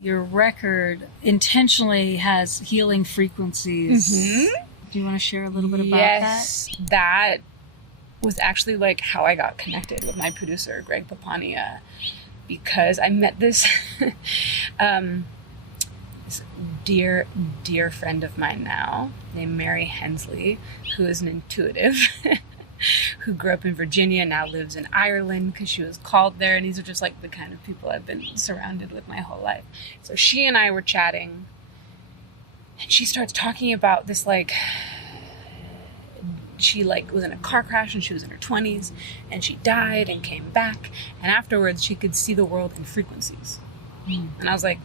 Your record intentionally has healing frequencies. Mm-hmm. Do you want to share a little bit about Yes, that was actually like how I got connected with my producer, Greg Papania, because I met this, this dear friend of mine now named Mary Hensley, who is an intuitive, who grew up in Virginia, now lives in Ireland because she was called there. And these are just like the kind of people I've been surrounded with my whole life. So she and I were chatting, and she starts talking about this, like, she like was in a car crash and she was in her 20s and she died and came back. And afterwards she could see the world in frequencies. And I was like,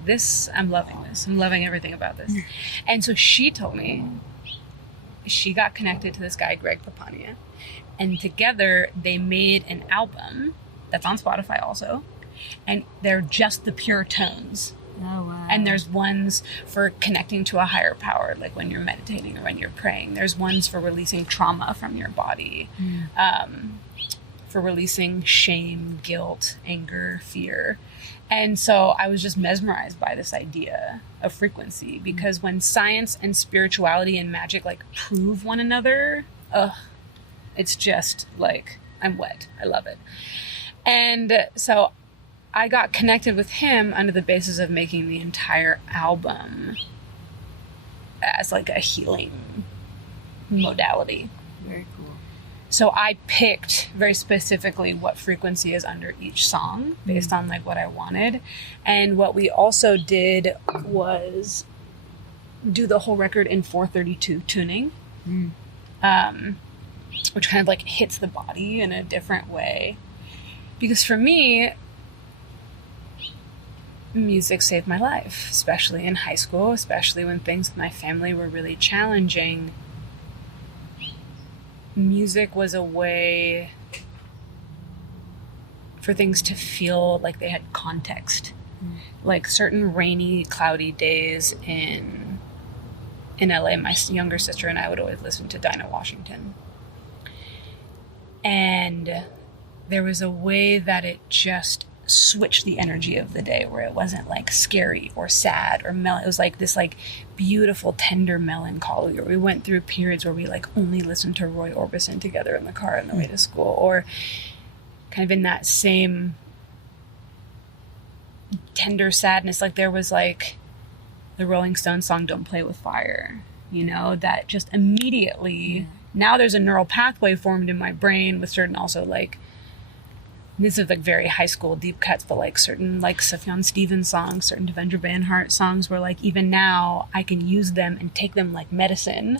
I'm loving this. I'm loving everything about this. And so she told me she got connected to this guy, Greg Papania. And together they made an album that's on Spotify also. And they're just the pure tones. Oh, wow. And there's ones for connecting to a higher power, like when you're meditating or when you're praying. There's ones for releasing trauma from your body, for releasing shame, guilt, anger, fear. And so I was just mesmerized by this idea of frequency, because when science and spirituality and magic like prove one another, it's just like, I'm wet. I love it. And so I got connected with him under the basis of making the entire album as like a healing modality. Very cool. So I picked very specifically what frequency is under each song based on like what I wanted. And what we also did was do the whole record in 432 tuning, which kind of like hits the body in a different way. Because for me, music saved my life, especially in high school, especially when things with my family were really challenging. Music was a way for things to feel like they had context. Like certain rainy, cloudy days in LA, my younger sister and I would always listen to Dinah Washington. And there was a way that it just switch the energy of the day, where it wasn't like scary or sad or it was like this like beautiful tender melancholy. Or we went through periods where we like only listened to Roy Orbison together in the car on the way to school, or kind of in that same tender sadness. Like there was like the Rolling Stones song Don't Play With Fire, you know, that just immediately now there's a neural pathway formed in my brain with certain also like, this is like very high school deep cuts, but like certain like Sufjan Stevens songs, certain Devendra Banhart songs, where like even now I can use them and take them like medicine,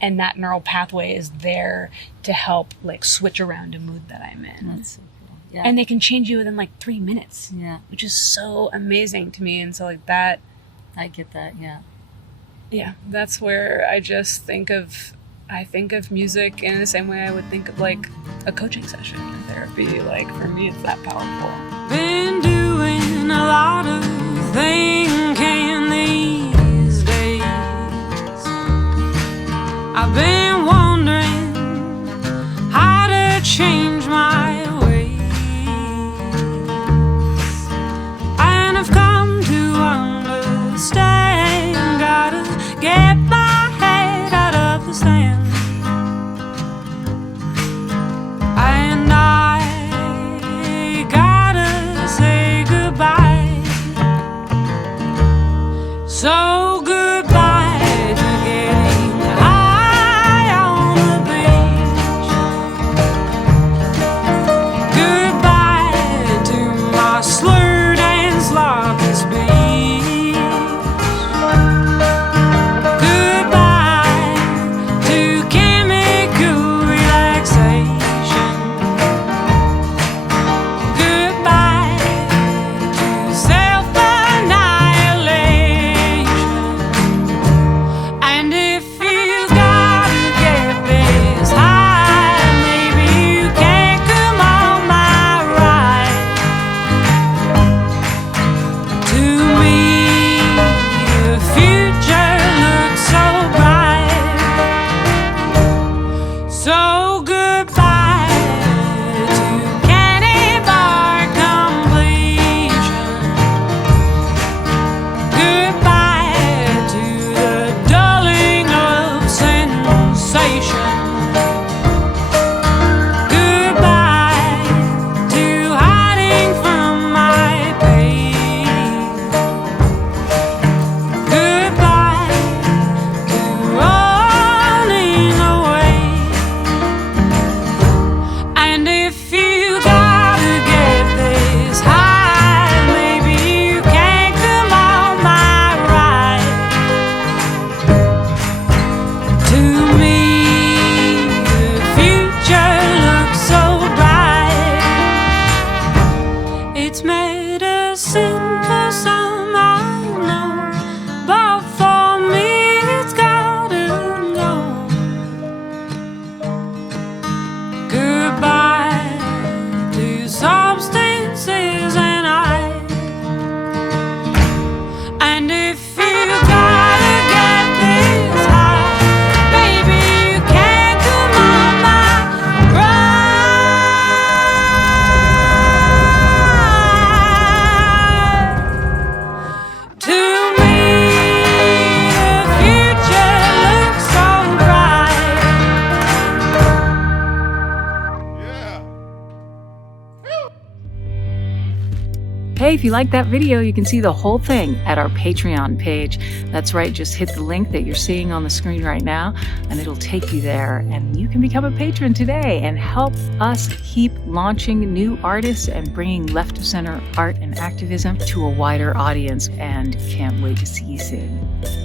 and that neural pathway is there to help like switch around a mood that I'm in. That's so cool. Yeah. And they can change you within like 3 minutes. Yeah. Which is so amazing to me. And so like that, I get that. Yeah. Yeah, that's where I just think of music in the same way I would think of like a coaching session in therapy. Like for me, it's that powerful. Been doing a lot of thinking these days. I've been wondering how to change my ways, and I've come to understand, gotta get my head out of the sand. And I gotta say goodbye. So goodbye to getting high on the beach. Goodbye to my slurred and sloppy speech. Goodbye to chemical relaxation. Goodbye to self-annihilation. Hey, if you like that video, you can see the whole thing at our Patreon page. That's right, just hit the link that you're seeing on the screen right now, and it'll take you there. And you can become a patron today and help us keep launching new artists and bringing left of center art and activism to a wider audience. And can't wait to see you soon.